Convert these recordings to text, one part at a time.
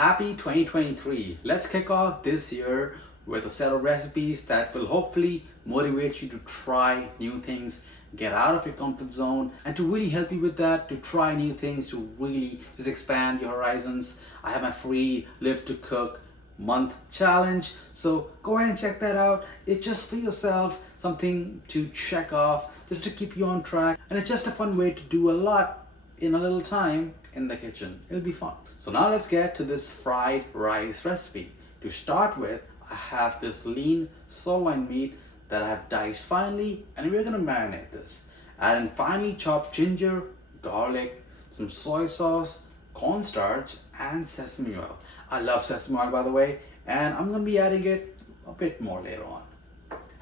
Happy 2023. Let's kick off this year with a set of recipes that will hopefully motivate you to try new things, get out of your comfort zone, and to really help you with that, to try new things, to really just expand your horizons. I have my free Live to Cook month challenge, so go ahead and check that out. It's just for yourself, something to check off, just to keep you on track, and it's just a fun way to do a lot in a little time in the kitchen. It'll be fun. So now let's get to this fried rice recipe. To start with, I have this lean sirloin meat that I have diced finely, and we're gonna marinate this. Add in finely chopped ginger, garlic, some soy sauce, cornstarch, and sesame oil. I love sesame oil, by the way, and I'm gonna be adding it a bit more later on.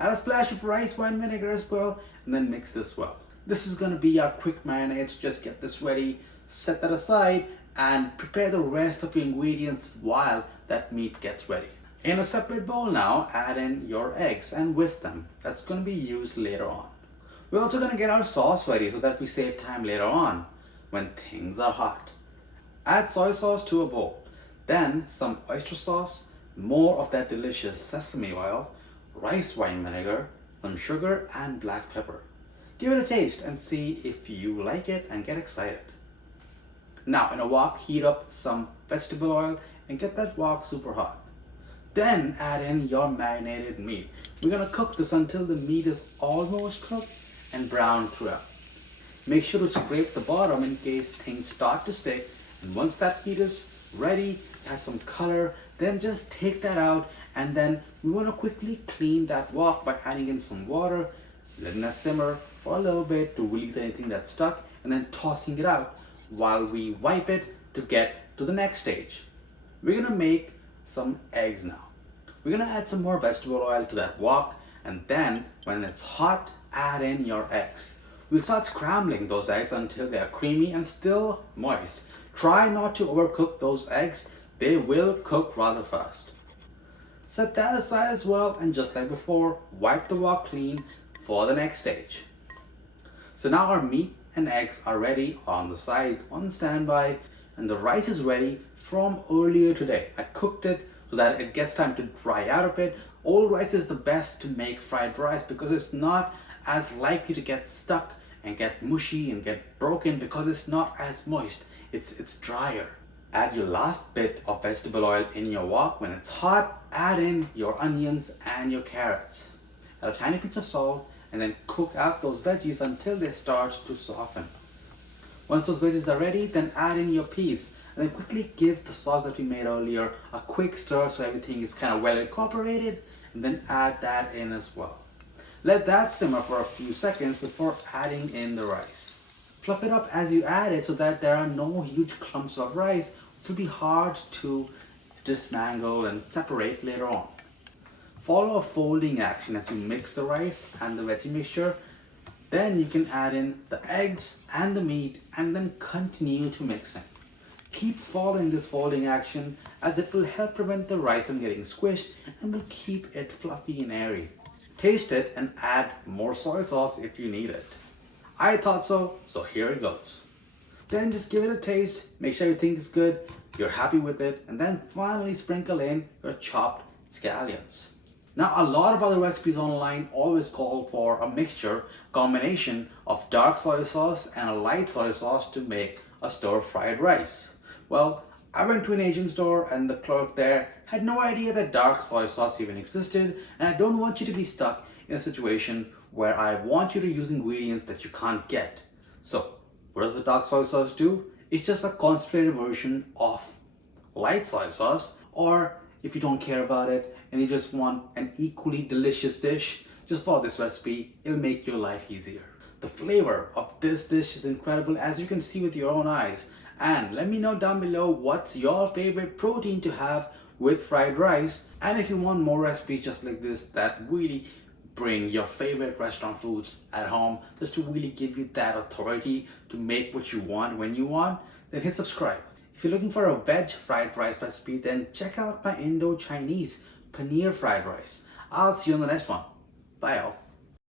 Add a splash of rice wine vinegar as well, and then mix this well. This is gonna be our quick marinade, so just get this ready, set that aside, and prepare the rest of your ingredients while that meat gets ready. In a separate bowl now, add in your eggs and whisk them. That's going to be used later on. We're also going to get our sauce ready so that we save time later on when things are hot. Add soy sauce to a bowl, then some oyster sauce, more of that delicious sesame oil, rice wine vinegar, some sugar, and black pepper. Give it a taste and see if you like it and get excited. Now in a wok, heat up some vegetable oil and get that wok super hot. Then add in your marinated meat. We're gonna cook this until the meat is almost cooked and brown throughout. Make sure to scrape the bottom in case things start to stick. And once that meat is ready, has some color, then just take that out, and then we wanna quickly clean that wok by adding in some water, letting that simmer for a little bit to release anything that's stuck, and then tossing it out while we wipe it to get to the next stage. We're gonna make some eggs now. We're gonna add some more vegetable oil to that wok, and then when it's hot, add in your eggs. We'll start scrambling those eggs until they are creamy and still moist. Try not to overcook those eggs, they will cook rather fast. Set that aside as well, and just like before, wipe the wok clean for the next stage. So now our meat and eggs are ready on the side, on standby, and the rice is ready from earlier today. I cooked it so that it gets time to dry out a bit. Old rice is the best to make fried rice because it's not as likely to get stuck and get mushy and get broken because it's not as moist. It's drier. Add your last bit of vegetable oil in your wok. When it's hot, add in your onions and your carrots. Add a tiny pinch of salt, and then cook out those veggies until they start to soften. Once those veggies are ready, then add in your peas, and then quickly give the sauce that we made earlier a quick stir so everything is kind of well incorporated, and then add that in as well. Let that simmer for a few seconds before adding in the rice. Fluff it up as you add it so that there are no huge clumps of rice, which will be hard to dismantle and separate later on. Follow a folding action as you mix the rice and the veggie mixture. Then you can add in the eggs and the meat and then continue to mix it. Keep following this folding action as it will help prevent the rice from getting squished and will keep it fluffy and airy. Taste it and add more soy sauce if you need it. I thought so, so here it goes. Then just give it a taste, make sure everything is good, you're happy with it, and then finally sprinkle in your chopped scallions. Now, a lot of other recipes online always call for a mixture, combination of dark soy sauce and a light soy sauce to make a stir-fried rice. Well, I went to an Asian store and the clerk there had no idea that dark soy sauce even existed, and I don't want you to be stuck in a situation where I want you to use ingredients that you can't get. So, what does the dark soy sauce do? It's just a concentrated version of light soy sauce, or if you don't care about it and you just want an equally delicious dish, just follow this recipe, it'll make your life easier. The flavor of this dish is incredible, as you can see with your own eyes. And let me know down below what's your favorite protein to have with fried rice, and if you want more recipes just like this that really bring your favorite restaurant foods at home, just to really give you that authority to make what you want when you want, then hit subscribe. If you're looking for a veg fried rice recipe, then check out my Indo-Chinese paneer fried rice. I'll see you on the next one. Bye all.